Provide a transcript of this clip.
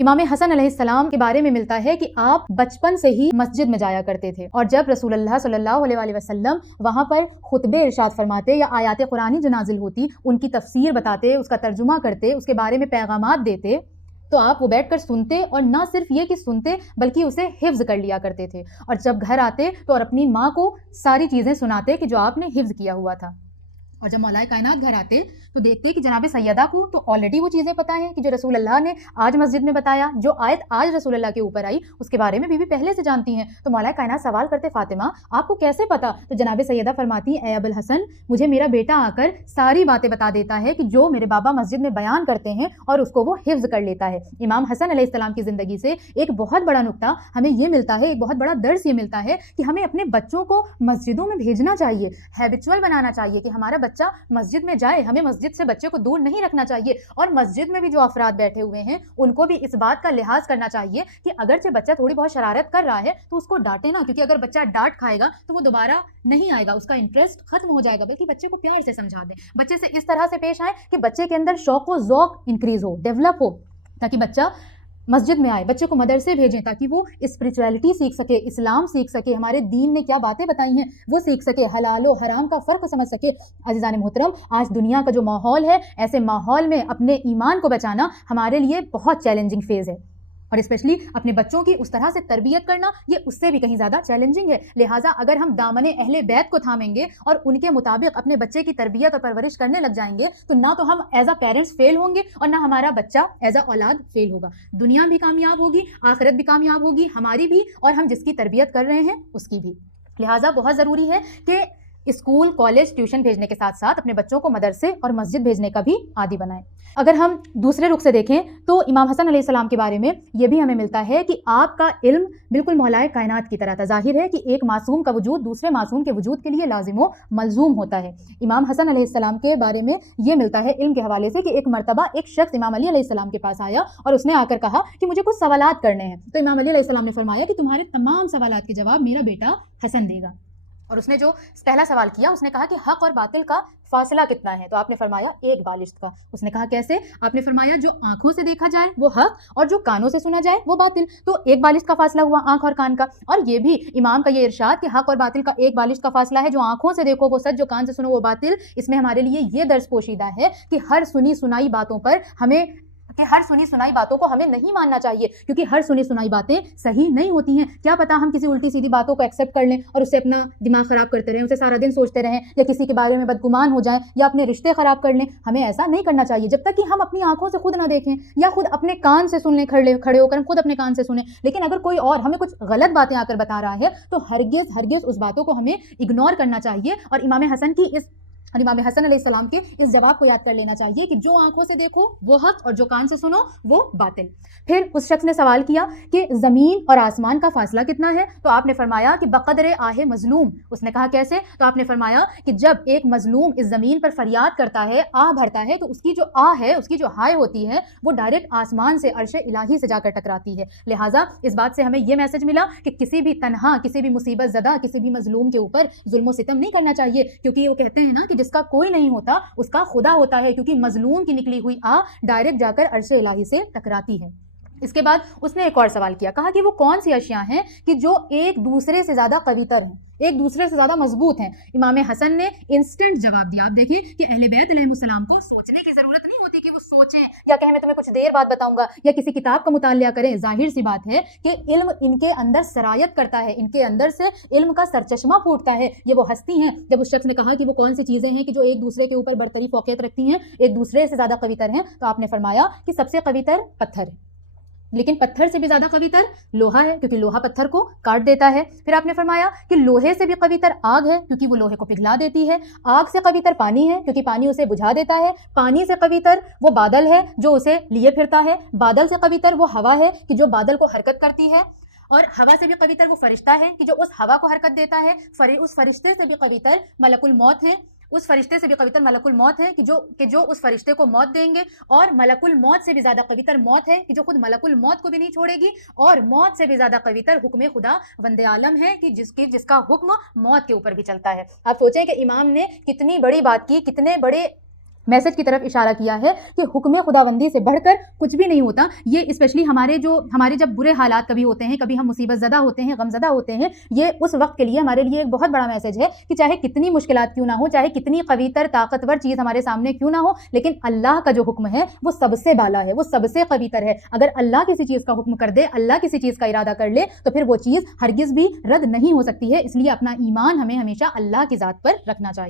امام حسن علیہ السلام کے بارے میں ملتا ہے کہ آپ بچپن سے ہی مسجد میں جایا کرتے تھے، اور جب رسول اللہ صلی اللہ علیہ وآلہ وسلم وہاں پر خطبے ارشاد فرماتے یا آیات قرآنی جو نازل ہوتی ان کی تفسیر بتاتے، اس کا ترجمہ کرتے، اس کے بارے میں پیغامات دیتے، تو آپ وہ بیٹھ کر سنتے، اور نہ صرف یہ کہ سنتے بلکہ اسے حفظ کر لیا کرتے تھے، اور جب گھر آتے تو اور اپنی ماں کو ساری چیزیں سناتے کہ جو آپ نے حفظ کیا ہوا تھا۔ اور جب مولا کائنات گھر آتے تو دیکھتے کہ جناب سیدہ کو تو آلریڈی وہ چیزیں پتہ ہیں کہ جو رسول اللہ نے آج مسجد میں بتایا، جو آیت آج رسول اللہ کے اوپر آئی اس کے بارے میں بھی پہلے سے جانتی ہیں۔ تو مولا کائنات سوال کرتے، فاطمہ آپ کو کیسے پتہ؟ تو جناب سیدہ فرماتی، اے ابو الحسن مجھے میرا بیٹا آ کر ساری باتیں بتا دیتا ہے کہ جو میرے بابا مسجد میں بیان کرتے ہیں، اور اس کو وہ حفظ کر لیتا ہے۔ امام حسن علیہ السلام کی زندگی سے ایک بہت بڑا نقطہ ہمیں یہ ملتا ہے، ایک بہت بڑا درس یہ ملتا ہے کہ ہمیں اپنے بچوں کو مسجدوں میں بھیجنا چاہیے، ہیبچول بنانا چاہیے کہ ہمارا بچہ مسجد میں جائے، ہمیں مسجد سے بچے کو دور نہیں رکھنا چاہیے، اور مسجد میں بھی جو افراد بیٹھے ہوئے ہیں ان کو بھی اس بات کا لحاظ کرنا چاہیے کہ اگرچہ بچہ تھوڑی بہت شرارت کر رہا ہے تو اس کو ڈانٹے نا، کیونکہ اگر بچہ ڈانٹ کھائے گا تو وہ دوبارہ نہیں آئے گا، اس کا انٹرسٹ ختم ہو جائے گا، بلکہ بچے کو پیار سے سمجھا دیں، بچے سے اس طرح سے پیش آئیں کہ بچے کے اندر شوق و ذوق انکریز ہو، ڈیولپ ہو، تاکہ بچہ مسجد میں آئے، بچے کو مدرسے بھیجیں تاکہ وہ اسپریچویلٹی سیکھ سکے، اسلام سیکھ سکے، ہمارے دین نے کیا باتیں بتائی ہیں وہ سیکھ سکے، حلال و حرام کا فرق سمجھ سکے۔ عزیزان محترم، آج دنیا کا جو ماحول ہے، ایسے ماحول میں اپنے ایمان کو بچانا ہمارے لیے بہت چیلنجنگ فیز ہے، اور اسپیشلی اپنے بچوں کی اس طرح سے تربیت کرنا یہ اس سے بھی کہیں زیادہ چیلنجنگ ہے۔ لہٰذا اگر ہم دامن اہل بیت کو تھامیں گے اور ان کے مطابق اپنے بچے کی تربیت اور پرورش کرنے لگ جائیں گے تو نہ تو ہم ایز اے پیرنٹس فیل ہوں گے، اور نہ ہمارا بچہ ایز اے اولاد فیل ہوگا، دنیا بھی کامیاب ہوگی، آخرت بھی کامیاب ہوگی، ہماری بھی اور ہم جس کی تربیت کر رہے ہیں اس کی بھی۔ لہٰذا بہت ضروری ہے کہ اسکول، کالج، ٹیوشن بھیجنے کے ساتھ ساتھ اپنے بچوں کو مدرسے اور مسجد بھیجنے کا بھی عادی بنائیں۔ اگر ہم دوسرے رخ سے دیکھیں تو امام حسن علیہ السلام کے بارے میں یہ بھی ہمیں ملتا ہے کہ آپ کا علم بالکل مولائے کائنات کی طرح تھا۔ ظاہر ہے کہ ایک معصوم کا وجود دوسرے معصوم کے وجود کے لیے لازم و ملزوم ہوتا ہے۔ امام حسن علیہ السلام کے بارے میں یہ ملتا ہے علم کے حوالے سے کہ ایک مرتبہ ایک شخص امام علی علیہ السلام کے پاس آیا اور اس نے آ کر کہا کہ مجھے کچھ سوالات کرنے ہیں، تو امام علی علیہ السلام نے فرمایا کہ تمہارے تمام سوالات کے جواب میرا بیٹا حسن دے گا۔ اور اس نے جو پہلا سوال کیا اس نے کہا کہ حق اور باطل کا فاصلہ کتنا ہے؟ تو آپ نے فرمایا ایک بالشت کا۔ اس نے کہا کیسے؟ آپ نے فرمایا جو آنکھوں سے دیکھا جائے وہ حق، اور جو کانوں سے سنا جائے وہ باطل۔ تو ایک بالشت کا فاصلہ ہوا آنکھ اور کان کا، اور یہ بھی امام کا یہ ارشاد کہ حق اور باطل کا ایک بالشت کا فاصلہ ہے، جو آنکھوں سے دیکھو وہ سچ، جو کان سے سنو وہ باطل۔ اس میں ہمارے لیے یہ درس پوشیدہ ہے کہ ہر سنی سنائی باتوں کو ہمیں نہیں ماننا چاہیے، کیونکہ ہر سنی سنائی باتیں صحیح نہیں ہوتی ہیں۔ کیا پتا ہم کسی الٹی سیدھی باتوں کو ایکسیپٹ کر لیں اور اسے اپنا دماغ خراب کرتے رہیں، اسے سارا دن سوچتے رہیں، یا کسی کے بارے میں بدگمان ہو جائیں، یا اپنے رشتے خراب کر لیں۔ ہمیں ایسا نہیں کرنا چاہیے جب تک کہ ہم اپنی آنکھوں سے خود نہ دیکھیں یا خود اپنے کان سے سن لیں، کھڑے ہو کر خود اپنے کان سے سنیں۔ لیکن اگر کوئی اور ہمیں کچھ غلط باتیں آ کر بتا رہا ہے تو ہرگز اس باتوں کو ہمیں اگنور کرنا چاہیے، اور امام حسن علیہ السلام کے اس جواب کو یاد کر لینا چاہیے کہ جو آنکھوں سے دیکھو وہ حق، اور جو کان سے سنو وہ باطل۔ پھر اس شخص نے سوال کیا کہ زمین اور آسمان کا فاصلہ کتنا ہے؟ تو آپ نے فرمایا کہ بقدر آہ مظلوم۔ اس نے کہا کیسے؟ تو آپ نے فرمایا کہ جب ایک مظلوم اس زمین پر فریاد کرتا ہے، آہ بھرتا ہے، تو اس کی جو آہ ہے، اس کی جو ہائے ہوتی ہے وہ ڈائریکٹ آسمان سے، عرش الہی سے جا کر ٹکراتی ہے۔ لہٰذا اس بات سے ہمیں یہ میسج ملا کہ کسی بھی تنہا، کسی بھی مصیبت زدہ، کسی بھی مظلوم کے اوپر ظلم و ستم نہیں کرنا چاہیے، کیونکہ وہ کہتے ہیں نا کہ جس کا کوئی نہیں ہوتا اس کا خدا ہوتا ہے، کیونکہ مظلوم کی نکلی ہوئی آہ ڈائریکٹ جا کر عرش الہی سے ٹکراتی ہے۔ اس کے بعد اس نے ایک اور سوال کیا، کہا کہ وہ کون سی اشیاء ہیں کہ جو ایک دوسرے سے زیادہ قوی تر ہیں، ایک دوسرے سے زیادہ مضبوط ہیں؟ امام حسن نے انسٹنٹ جواب دیا۔ آپ دیکھیں کہ اہل بیت علیہ السلام کو سوچنے کی ضرورت نہیں ہوتی کہ وہ سوچیں یا کہیں میں تمہیں کچھ دیر بعد بتاؤں گا یا کسی کتاب کا مطالعہ کریں۔ ظاہر سی بات ہے کہ علم ان کے اندر سرایت کرتا ہے، ان کے اندر سے علم کا سرچشمہ پھوٹتا ہے۔ یہ وہ ہستی ہیں، جب اس شخص نے کہا کہ وہ کون سی چیزیں ہیں کہ جو ایک دوسرے کے اوپر برتری فوقیت رکھتی ہیں، ایک دوسرے سے زیادہ قوی تر ہیں، تو آپ نے فرمایا کہ سب سے قوی تر پتھر ہے، لیکن پتھر سے بھی زیادہ قوی تر لوہا ہے، کیونکہ لوہا پتھر کو کاٹ دیتا ہے۔ پھر آپ نے فرمایا کہ لوہے سے بھی قوی تر آگ ہے، کیونکہ وہ لوہے کو پگھلا دیتی ہے۔ آگ سے قوی تر پانی ہے، کیونکہ پانی اسے بجھا دیتا ہے۔ پانی سے قوی تر وہ بادل ہے جو اسے لیے پھرتا ہے۔ بادل سے قوی تر وہ ہوا ہے کہ جو بادل کو حرکت کرتی ہے، اور ہوا سے بھی قوی تر وہ فرشتہ ہے کہ جو اس ہوا کو حرکت دیتا ہے۔ اس فرشتے سے بھی قوی تر ملک الموت ہے، اس فرشتے سے بھی قوی تر ملک الموت ہے کہ جو اس فرشتے کو موت دیں گے، اور ملک الموت سے بھی زیادہ قوی تر موت ہے کہ جو خود ملک الموت کو بھی نہیں چھوڑے گی، اور موت سے بھی زیادہ قوی تر حکم خدا وند عالم ہے کہ جس کا حکم موت کے اوپر بھی چلتا ہے۔ آپ سوچیں کہ امام نے کتنی بڑی بات کی، کتنے بڑے میسج کی طرف اشارہ کیا ہے کہ حکم خداوندی سے بڑھ کر کچھ بھی نہیں ہوتا. یہ اسپیشلی ہمارے جب برے حالات کبھی ہوتے ہیں، کبھی ہم مصیبت زدہ ہوتے ہیں، غم زدہ ہوتے ہیں، یہ اس وقت کے لیے ہمارے لیے ایک بہت بڑا میسج ہے کہ چاہے کتنی مشکلات کیوں نہ ہو، چاہے کتنی قوی تر طاقتور چیز ہمارے سامنے کیوں نہ ہو، لیکن اللہ کا جو حکم ہے وہ سب سے بالا ہے، وہ سب سے قوی تر ہے. اگر اللہ کسی چیز کا حکم کر دے، اللہ کسی چیز کا ارادہ کر لے، تو پھر وہ چیز ہرگز بھی رد نہیں ہو سکتی ہے. اس لیے اپنا ایمان ہمیں ہمیشہ اللہ کی ذات پر رکھنا چاہیے.